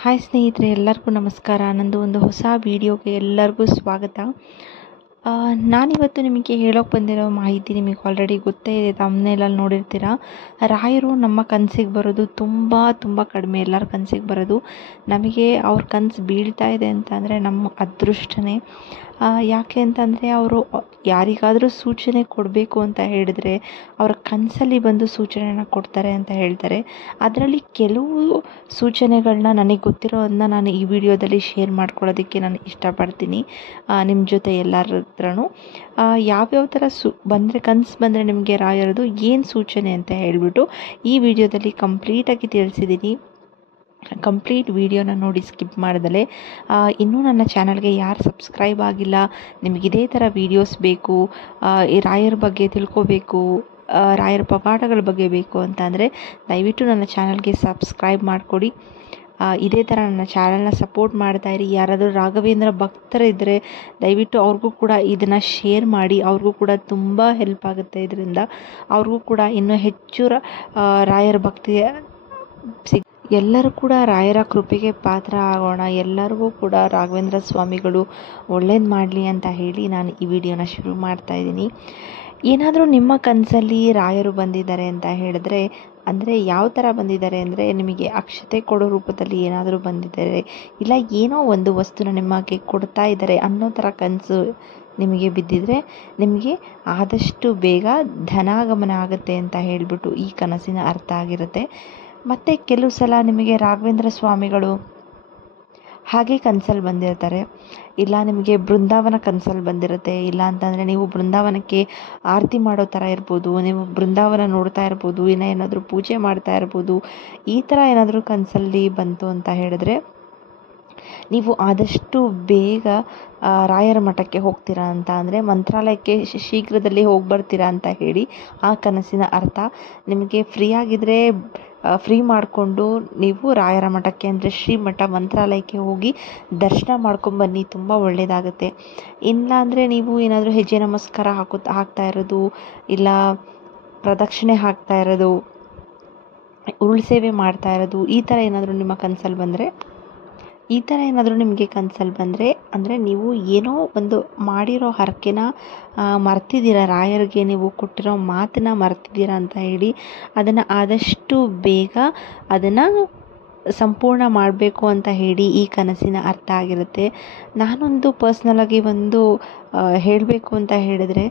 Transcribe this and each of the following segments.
Hi ಸ್ನೇಹಿತರೆ, ಎಲ್ಲರಿಗೂ ನಮಸ್ಕಾರ. ನಂದು ಒಂದು ಹೊಸ ವಿಡಿಯೋಗೆ ಎಲ್ಲರಿಗೂ ಸ್ವಾಗತ. ನಾನಿವತ್ತು ನಿಮಗೆ ಹೇಳೋಕೆ ಬಂದಿರೋ ಮಾಹಿತಿ ನಿಮಗೆ ಆಲ್ರೆಡಿ ಗೊತ್ತೇ ಇದೆ, ತಮ್ಮನೇಲಲ್ಲಿ ನೋಡಿರ್ತೀರ. ರಾಯರು ನಮ್ಮ ಕನಸಿಗೆ ಬರೋದು ತುಂಬ ಕಡಿಮೆ, ಎಲ್ಲರ ಕನಸಿಗೆ ಬರೋದು. ನಮಗೆ ಅವ್ರ ಕನಸು ಬೀಳ್ತಾ ಇದೆ ಅಂತಂದರೆ ನಮ್ಮ ಅದೃಷ್ಟನೇ. ಯಾಕೆ ಅಂತಂದರೆ ಅವರು ಯಾರಿಗಾದರೂ ಸೂಚನೆ ಕೊಡಬೇಕು ಅಂತ ಹೇಳಿದ್ರೆ ಅವರ ಕನಸಲ್ಲಿ ಬಂದು ಸೂಚನೆನ ಕೊಡ್ತಾರೆ ಅಂತ ಹೇಳ್ತಾರೆ. ಅದರಲ್ಲಿ ಕೆಲವು ಸೂಚನೆಗಳನ್ನ ನನಗೆ ಗೊತ್ತಿರೋದನ್ನ ನಾನು ಈ ವಿಡಿಯೋದಲ್ಲಿ ಶೇರ್ ಮಾಡ್ಕೊಳ್ಳೋದಕ್ಕೆ ನಾನು ಇಷ್ಟಪಡ್ತೀನಿ ನಿಮ್ಮ ಜೊತೆ ಎಲ್ಲರ ಹತ್ರನೂ. ಯಾವ್ಯಾವ ಥರ ಬಂದರೆ ಕನಸು ಬಂದರೆ ನಿಮಗೆ ರಾಯರದು ಏನು ಸೂಚನೆ ಅಂತ ಹೇಳಿಬಿಟ್ಟು ಈ ವಿಡಿಯೋದಲ್ಲಿ ಕಂಪ್ಲೀಟಾಗಿ ತಿಳಿಸಿದ್ದೀನಿ. ಕಂಪ್ಲೀಟ್ ವಿಡಿಯೋನ ನೋಡಿ ಸ್ಕಿಪ್ ಮಾಡ್ದಲೆ. ಇನ್ನೂ ನನ್ನ ಚಾನಲ್ಗೆ ಯಾರು ಸಬ್ಸ್ಕ್ರೈಬ್ ಆಗಿಲ್ಲ, ನಿಮಗಿದೇ ಥರ ವೀಡಿಯೋಸ್ ಬೇಕು, ಈ ರಾಯರ ಬಗ್ಗೆ ತಿಳ್ಕೋಬೇಕು, ರಾಯರ ಪವಾಡಗಳ ಬಗ್ಗೆ ಬೇಕು ಅಂತಂದರೆ ದಯವಿಟ್ಟು ನನ್ನ ಚಾನಲ್ಗೆ ಸಬ್ಸ್ಕ್ರೈಬ್ ಮಾಡಿಕೊಡಿ. ಇದೇ ಥರ ನನ್ನ ಚಾನಲ್ನ ಸಪೋರ್ಟ್ ಮಾಡ್ತಾಯಿರಿ. ಯಾರಾದರೂ ರಾಘವೇಂದ್ರ ಭಕ್ತರಿದ್ದರೆ ದಯವಿಟ್ಟು ಅವ್ರಿಗೂ ಕೂಡ ಇದನ್ನು ಶೇರ್ ಮಾಡಿ. ಅವ್ರಿಗೂ ಕೂಡ ತುಂಬ ಹೆಲ್ಪ್ ಆಗುತ್ತೆ ಇದರಿಂದ. ಅವ್ರಿಗೂ ಕೂಡ ಇನ್ನೂ ಹೆಚ್ಚು ರಾಯರ ಭಕ್ತಿ ಎಲ್ಲರೂ ಕೂಡ ರಾಯರ ಕೃಪೆಗೆ ಪಾತ್ರ ಆಗೋಣ. ಎಲ್ಲರಿಗೂ ಕೂಡ ರಾಘವೇಂದ್ರ ಸ್ವಾಮಿಗಳು ಒಳ್ಳೇದು ಮಾಡಲಿ ಅಂತ ಹೇಳಿ ನಾನು ಈ ವಿಡಿಯೋನ ಶುರು ಮಾಡ್ತಾಯಿದ್ದೀನಿ. ಏನಾದರೂ ನಿಮ್ಮ ಕನಸಲ್ಲಿ ರಾಯರು ಬಂದಿದ್ದಾರೆ ಅಂತ ಹೇಳಿದ್ರೆ, ಅಂದರೆ ಯಾವ ಥರ ಬಂದಿದ್ದಾರೆ ಅಂದರೆ, ನಿಮಗೆ ಅಕ್ಷತೆ ಕೊಡೋ ರೂಪದಲ್ಲಿ ಏನಾದರೂ ಬಂದಿದ್ದಾರೆ, ಇಲ್ಲ ಏನೋ ಒಂದು ವಸ್ತುನ ನಿಮಗೆ ಕೊಡ್ತಾ ಇದ್ದಾರೆ ಅನ್ನೋ ಥರ ಕನಸು ನಿಮಗೆ ಬಿದ್ದಿದ್ರೆ ನಿಮಗೆ ಆದಷ್ಟು ಬೇಗ ಧನಾಗಮನ ಆಗುತ್ತೆ ಅಂತ ಹೇಳಿಬಿಟ್ಟು ಈ ಕನಸಿನ ಅರ್ಥ ಆಗಿರುತ್ತೆ. ಮತ್ತು ಕೆಲವು ಸಲ ನಿಮಗೆ ರಾಘವೇಂದ್ರ ಸ್ವಾಮಿಗಳು ಹಾಗೆ ಕನಸಲ್ಲಿ ಬಂದಿರ್ತಾರೆ, ಇಲ್ಲ ನಿಮಗೆ ಬೃಂದಾವನ ಕನಸಲ್ಲಿ ಬಂದಿರುತ್ತೆ, ಇಲ್ಲ ಅಂತಂದರೆ ನೀವು ಬೃಂದಾವನಕ್ಕೆ ಆರತಿ ಮಾಡೋ ಥರ ಇರ್ಬೋದು, ನೀವು ಬೃಂದಾವನ ನೋಡ್ತಾ ಇರ್ಬೋದು, ಏನಾದರೂ ಪೂಜೆ ಮಾಡ್ತಾ ಇರ್ಬೋದು. ಈ ಥರ ಏನಾದರೂ ಕನಸಲ್ಲಿ ಬಂತು ಅಂತ ಹೇಳಿದ್ರೆ ನೀವು ಆದಷ್ಟು ಬೇಗ ರಾಯರ ಮಠಕ್ಕೆ ಹೋಗ್ತೀರಾ ಅಂತ, ಅಂದರೆ ಮಂತ್ರಾಲಯಕ್ಕೆ ಶೀಘ್ರದಲ್ಲಿ ಹೋಗಿ ಬರ್ತೀರಾ ಅಂತ ಹೇಳಿ ಆ ಕನಸಿನ ಅರ್ಥ. ನಿಮಗೆ ಫ್ರೀ ಆಗಿದ್ದರೆ ಫ್ರೀ ಮಾಡಿಕೊಂಡು ನೀವು ರಾಯರ ಮಠಕ್ಕೆ, ಅಂದರೆ ಶ್ರೀಮಠ ಮಂತ್ರಾಲಯಕ್ಕೆ ಹೋಗಿ ದರ್ಶನ ಮಾಡ್ಕೊಂಬನ್ನಿ, ತುಂಬ ಒಳ್ಳೆಯದಾಗುತ್ತೆ. ಇಲ್ಲ ಅಂದರೆ ನೀವು ಏನಾದರೂ ಹೆಜ್ಜೆ ನಮಸ್ಕಾರ ಹಾಕ್ತಾ ಇರೋದು, ಇಲ್ಲ ಪ್ರದಕ್ಷಿಣೆ ಹಾಕ್ತಾ ಇರೋದು, ಉರುಳು ಸೇವೆ ಮಾಡ್ತಾ ಇರೋದು, ಈ ಥರ ಏನಾದರೂ ನಿಮ್ಮ ಕನಸಲ್ಲಿ ಬಂದರೆ, ಈ ಥರ ಏನಾದರೂ ನಿಮಗೆ ಕನಸಲ್ಲಿ ಬಂದರೆ ಅಂದರೆ ನೀವು ಏನೋ ಒಂದು ಮಾಡಿರೋ ಹರಕೆನ ಮರ್ತಿದ್ದೀರ, ರಾಯರಿಗೆ ನೀವು ಕೊಟ್ಟಿರೋ ಮಾತನ್ನ ಮರ್ತಿದ್ದೀರಾ ಅಂತ ಹೇಳಿ ಅದನ್ನು ಆದಷ್ಟು ಬೇಗ ಅದನ್ನು ಸಂಪೂರ್ಣ ಮಾಡಬೇಕು ಅಂತ ಹೇಳಿ ಈ ಕನಸಿನ ಅರ್ಥ ಆಗಿರುತ್ತೆ. ನಾನೊಂದು ಪರ್ಸ್ನಲಾಗಿ ಒಂದು ಹೇಳಬೇಕು ಅಂತ ಹೇಳಿದ್ರೆ,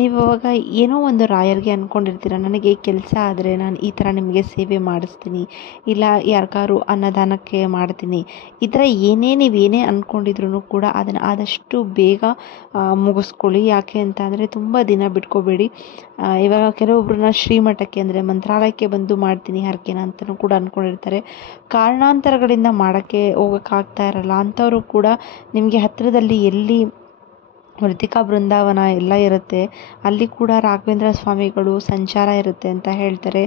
ನೀವು ಅವಾಗ ಏನೋ ಒಂದು ರಾಯರಿಗೆ ಅಂದ್ಕೊಂಡಿರ್ತೀರ, ನನಗೆ ಕೆಲಸ ಆದರೆ ನಾನು ಈ ಥರ ನಿಮಗೆ ಸೇವೆ ಮಾಡಿಸ್ತೀನಿ, ಇಲ್ಲ ಯಾರಿಗಾರು ಅನ್ನದಾನಕ್ಕೆ ಮಾಡ್ತೀನಿ, ಈ ಥರ ನೀವೇನೇ ಅಂದ್ಕೊಂಡಿದ್ರು ಕೂಡ ಅದನ್ನು ಆದಷ್ಟು ಬೇಗ ಮುಗಿಸ್ಕೊಳ್ಳಿ. ಯಾಕೆ ಅಂತ ಅಂದರೆ ತುಂಬ ದಿನ ಬಿಟ್ಕೋಬೇಡಿ. ಇವಾಗ ಕೆಲವೊಬ್ಬರನ್ನ ಶ್ರೀಮಠಕ್ಕೆ, ಅಂದರೆ ಮಂತ್ರಾಲಯಕ್ಕೆ ಬಂದು ಮಾಡ್ತೀನಿ ಹರಕೆನ ಅಂತಲೂ ಕೂಡ ಅಂದ್ಕೊಂಡಿರ್ತಾರೆ. ಕಾರಣಾಂತರಗಳಿಂದ ಹೋಗೋಕ್ಕಾಗ್ತಾ ಇರಲ್ಲ ಅಂಥವರು ಕೂಡ ನಿಮಗೆ ಹತ್ತಿರದಲ್ಲಿ ಎಲ್ಲಿ ಮೃತ್ತಿಕಾ ಬೃಂದಾವನ ಎಲ್ಲ ಇರುತ್ತೆ, ಅಲ್ಲಿ ಕೂಡ ರಾಘವೇಂದ್ರ ಸ್ವಾಮಿಗಳು ಸಂಚಾರ ಇರುತ್ತೆ ಅಂತ ಹೇಳ್ತಾರೆ.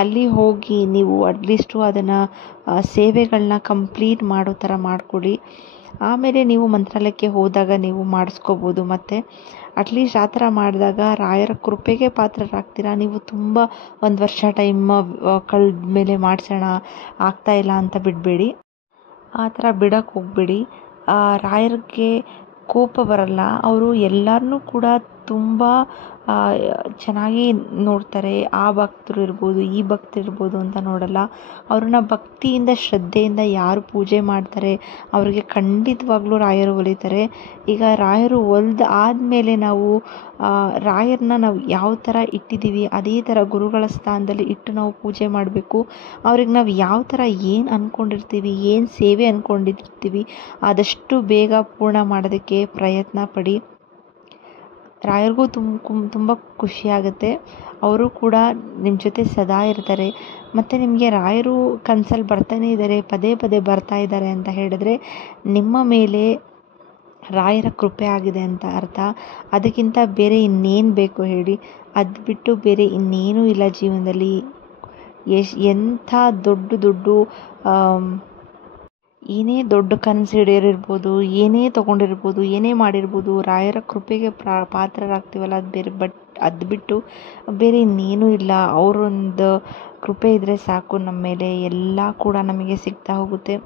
ಅಲ್ಲಿ ಹೋಗಿ ನೀವು ಅಟ್ಲೀಸ್ಟು ಅದನ್ನು ಸೇವೆಗಳನ್ನ ಕಂಪ್ಲೀಟ್ ಮಾಡೋ ಥರ ಮಾಡಿಕೊಡಿ. ಆಮೇಲೆ ನೀವು ಮಂತ್ರಾಲಯಕ್ಕೆ ಹೋದಾಗ ನೀವು ಮಾಡಿಸ್ಕೋಬೋದು. ಮತ್ತು ಅಟ್ಲೀಸ್ಟ್ ಆ ಥರ ಮಾಡಿದಾಗ ರಾಯರ ಕೃಪೆಗೆ ಪಾತ್ರರಾಗ್ತೀರಾ. ನೀವು ತುಂಬ ಒಂದು ವರ್ಷ ಟೈಮ್ ಕಳೆದ ಮೇಲೆ ಮಾಡಿಸೋಣ ಆಗ್ತಾಯಿಲ್ಲ ಅಂತ ಬಿಡಬೇಡಿ, ಆ ಥರ ಬಿಡೋಕ್ಕೆ ಹೋಗಬೇಡಿ. ರಾಯರಿಗೆ ಕೋಪ ಬರಲ್ಲ, ಅವರು ಎಲ್ಲರನ್ನೂ ಕೂಡ ತುಂಬ ಚೆನ್ನಾಗಿ ನೋಡ್ತಾರೆ. ಆ ಭಕ್ತರು ಇರ್ಬೋದು, ಈ ಭಕ್ತರು ಇರ್ಬೋದು ಅಂತ ನೋಡಲ್ಲ. ಅವ್ರನ್ನ ಭಕ್ತಿಯಿಂದ ಶ್ರದ್ಧೆಯಿಂದ ಯಾರು ಪೂಜೆ ಮಾಡ್ತಾರೆ ಅವರಿಗೆ ಖಂಡಿತವಾಗ್ಲೂ ರಾಯರು ಒಲಿತಾರೆ. ಈಗ ರಾಯರು ಆದಮೇಲೆ ನಾವು ರಾಯರನ್ನ ನಾವು ಯಾವ ಥರ ಇಟ್ಟಿದ್ದೀವಿ ಅದೇ ಥರ ಗುರುಗಳ ಸ್ಥಾನದಲ್ಲಿ ಇಟ್ಟು ನಾವು ಪೂಜೆ ಮಾಡಬೇಕು. ಅವ್ರಿಗೆ ನಾವು ಯಾವ ಥರ ಏನು ಅಂದ್ಕೊಂಡಿರ್ತೀವಿ, ಏನು ಸೇವೆ ಅಂದ್ಕೊಂಡಿರ್ತೀವಿ ಆದಷ್ಟು ಬೇಗ ಪೂರ್ಣ ಮಾಡೋದಕ್ಕೆ ಪ್ರಯತ್ನ ಪಡಿ. ರಾಯರಿಗೂ ತುಂಬ ಖುಷಿಯಾಗುತ್ತೆ, ಅವರು ಕೂಡ ನಿಮ್ಮ ಜೊತೆ ಸದಾ ಇರ್ತಾರೆ. ಮತ್ತು ನಿಮಗೆ ರಾಯರು ಕನಸಲ್ಲಿ ಬರ್ತಾನೆ ಇದ್ದಾರೆ, ಪದೇ ಬರ್ತಾ ಇದ್ದಾರೆ ಅಂತ ಹೇಳಿದ್ರೆ ನಿಮ್ಮ ಮೇಲೆ ರಾಯರ ಕೃಪೆ ಆಗಿದೆ ಅಂತ ಅರ್ಥ. ಅದಕ್ಕಿಂತ ಬೇರೆ ಇನ್ನೇನು ಬೇಕು ಹೇಳಿ? ಅದು ಬಿಟ್ಟು ಬೇರೆ ಇನ್ನೇನೂ ಇಲ್ಲ ಜೀವನದಲ್ಲಿ. ಎಂಥ ದೊಡ್ಡ ಏನೇ ದೊಡ್ಡ ಕನಸು ಹಿಡಿಯೋರಿರ್ಬೋದು, ಏನೇ ತೊಗೊಂಡಿರ್ಬೋದು, ಏನೇ ಮಾಡಿರ್ಬೋದು, ರಾಯರ ಕೃಪೆಗೆ ಪಾತ್ರರಾಗ್ತೀವಲ್ಲ ಅದು ಬಿಟ್ಟು ಬೇರೆ ಇನ್ನೇನೂ ಇಲ್ಲ. ಅವರೊಂದು ಕೃಪೆ ಇದ್ದರೆ ಸಾಕು, ನಮ್ಮ ಮೇಲೆ ಎಲ್ಲ ಕೂಡ ನಮಗೆ ಸಿಗ್ತಾ ಹೋಗುತ್ತೆ.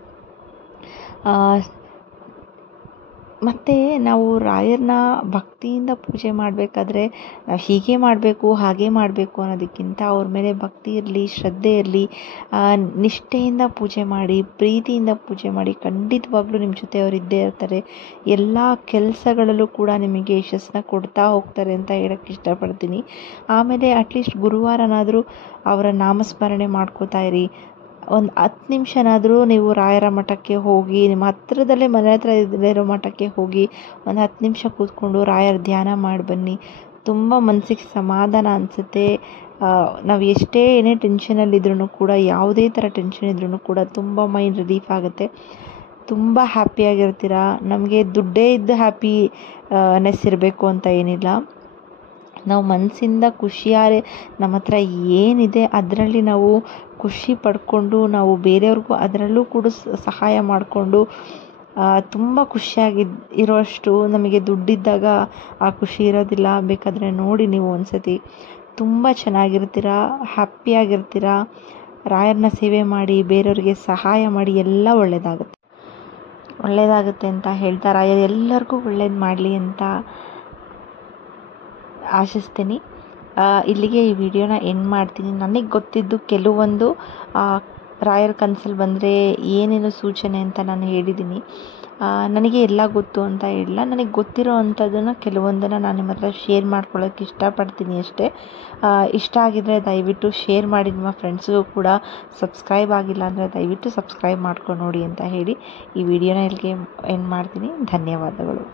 ಮತ್ತು ನಾವು ರಾಯರನ್ನ ಭಕ್ತಿಯಿಂದ ಪೂಜೆ ಮಾಡಬೇಕಾದ್ರೆ ನಾವು ಹೀಗೆ ಮಾಡಬೇಕು ಹಾಗೆ ಮಾಡಬೇಕು ಅನ್ನೋದಕ್ಕಿಂತ ಅವ್ರ ಮೇಲೆ ಭಕ್ತಿ ಇರಲಿ, ಶ್ರದ್ಧೆ ಇರಲಿ, ನಿಷ್ಠೆಯಿಂದ ಪೂಜೆ ಮಾಡಿ, ಪ್ರೀತಿಯಿಂದ ಪೂಜೆ ಮಾಡಿ, ಖಂಡಿತವಾಗ್ಲೂ ನಿಮ್ಮ ಜೊತೆ ಅವ್ರು ಇದ್ದೇ ಇರ್ತಾರೆ. ಎಲ್ಲ ಕೆಲಸಗಳಲ್ಲೂ ಕೂಡ ನಿಮಗೆ ಯಶಸ್ಸನ್ನ ಕೊಡ್ತಾ ಹೋಗ್ತಾರೆ ಅಂತ ಹೇಳೋಕ್ಕೆ ಇಷ್ಟಪಡ್ತೀನಿ. ಆಮೇಲೆ ಅಟ್ಲೀಸ್ಟ್ ಗುರುವಾರನಾದರೂ ಅವರ ನಾಮಸ್ಮರಣೆ ಮಾಡ್ಕೋತಾ ಇರಿ. ಒಂದು 10 ನಿಮಿಷನಾದರೂ ನೀವು ರಾಯರ ಮಠಕ್ಕೆ ಹೋಗಿ, ನಿಮ್ಮ ಹತ್ತಿರದಲ್ಲೇ ಮನೆ ಹತ್ರ ಇರೋ ಮಠಕ್ಕೆ ಹೋಗಿ ಒಂದು 10 ನಿಮಿಷ ಕೂತ್ಕೊಂಡು ರಾಯರ ಧ್ಯಾನ ಮಾಡಿ ಬನ್ನಿ. ತುಂಬ ಮನಸ್ಸಿಗೆ ಸಮಾಧಾನ ಅನಿಸುತ್ತೆ. ನಾವು ಏನೇ ಟೆನ್ಷನಲ್ಲಿದ್ರೂ ಕೂಡ, ಯಾವುದೇ ಥರ ಟೆನ್ಷನ್ ಇದ್ರೂ ಕೂಡ ತುಂಬ ಮೈಂಡ್ ರಿಲೀಫ್ ಆಗುತ್ತೆ. ತುಂಬ ಹ್ಯಾಪಿಯಾಗಿರ್ತೀರ. ನಮಗೆ ದುಡ್ಡೇ ಇದ್ದು ಹ್ಯಾಪಿನೆಸ್ ಇರಬೇಕು ಅಂತ ಏನಿಲ್ಲ. ನಾವು ಮನಸ್ಸಿಂದ ಖುಷಿಯಾರೆ ನಮ್ಮ ಹತ್ರ ಏನಿದೆ ಅದರಲ್ಲಿ ನಾವು ಖುಷಿ ಪಡ್ಕೊಂಡು, ನಾವು ಬೇರೆಯವ್ರಿಗೂ ಅದರಲ್ಲೂ ಕೂಡ ಸಹಾಯ ಮಾಡಿಕೊಂಡು ತುಂಬ ಇರೋಷ್ಟು ನಮಗೆ ದುಡ್ಡಿದ್ದಾಗ ಆ ಖುಷಿ ಇರೋದಿಲ್ಲ. ಬೇಕಾದರೆ ನೋಡಿ ನೀವು ಒಂದ್ಸತಿ, ತುಂಬ ಚೆನ್ನಾಗಿರ್ತೀರ, ಹ್ಯಾಪಿಯಾಗಿರ್ತೀರ. ರಾಯರನ್ನ ಸೇವೆ ಮಾಡಿ, ಬೇರೆಯವ್ರಿಗೆ ಸಹಾಯ ಮಾಡಿ, ಎಲ್ಲ ಒಳ್ಳೆಯದಾಗುತ್ತೆ ಅಂತ ಹೇಳ್ತಾ ರಾಯರು ಎಲ್ಲರಿಗೂ ಒಳ್ಳೇದು ಮಾಡಲಿ ಅಂತ ಆಶಿಸ್ತೀನಿ. ಇಲ್ಲಿಗೆ ಈ ವಿಡಿಯೋನ ಎಂಡ್ ಮಾಡ್ತೀನಿ. ನನಗೆ ಗೊತ್ತಿದ್ದು ಕೆಲವೊಂದು ರಾಯರ ಕನಸಲ್ಲಿ ಬಂದರೆ ಏನೇನು ಸೂಚನೆ ಅಂತ ನಾನು ಹೇಳಿದ್ದೀನಿ. ನನಗೆ ಎಲ್ಲ ಗೊತ್ತು ಅಂತ ಹೇಳಿಲ್ಲ. ನನಗೆ ಗೊತ್ತಿರೋ ಅಂಥದ್ದನ್ನು ಕೆಲವೊಂದನ್ನು ನಾನು ನಿಮ್ಮ ಹತ್ರ ಶೇರ್ ಮಾಡ್ಕೊಳ್ಳೋಕ್ಕೆ ಇಷ್ಟಪಡ್ತೀನಿ ಅಷ್ಟೇ. ಇಷ್ಟ ಆಗಿದ್ದರೆ ದಯವಿಟ್ಟು ಶೇರ್ ಮಾಡಿ, ನಿಮ್ಮ ಫ್ರೆಂಡ್ಸ್ಗೂ ಕೂಡ. ಸಬ್ಸ್ಕ್ರೈಬ್ ಆಗಿಲ್ಲ ಅಂದರೆ ದಯವಿಟ್ಟು ಸಬ್ಸ್ಕ್ರೈಬ್ ಮಾಡ್ಕೊಂಡು ನೋಡಿ ಅಂತ ಹೇಳಿ ಈ ವಿಡಿಯೋನ ಇಲ್ಲಿಗೆ ಎಂಡ್ ಮಾಡ್ತೀನಿ. ಧನ್ಯವಾದಗಳು.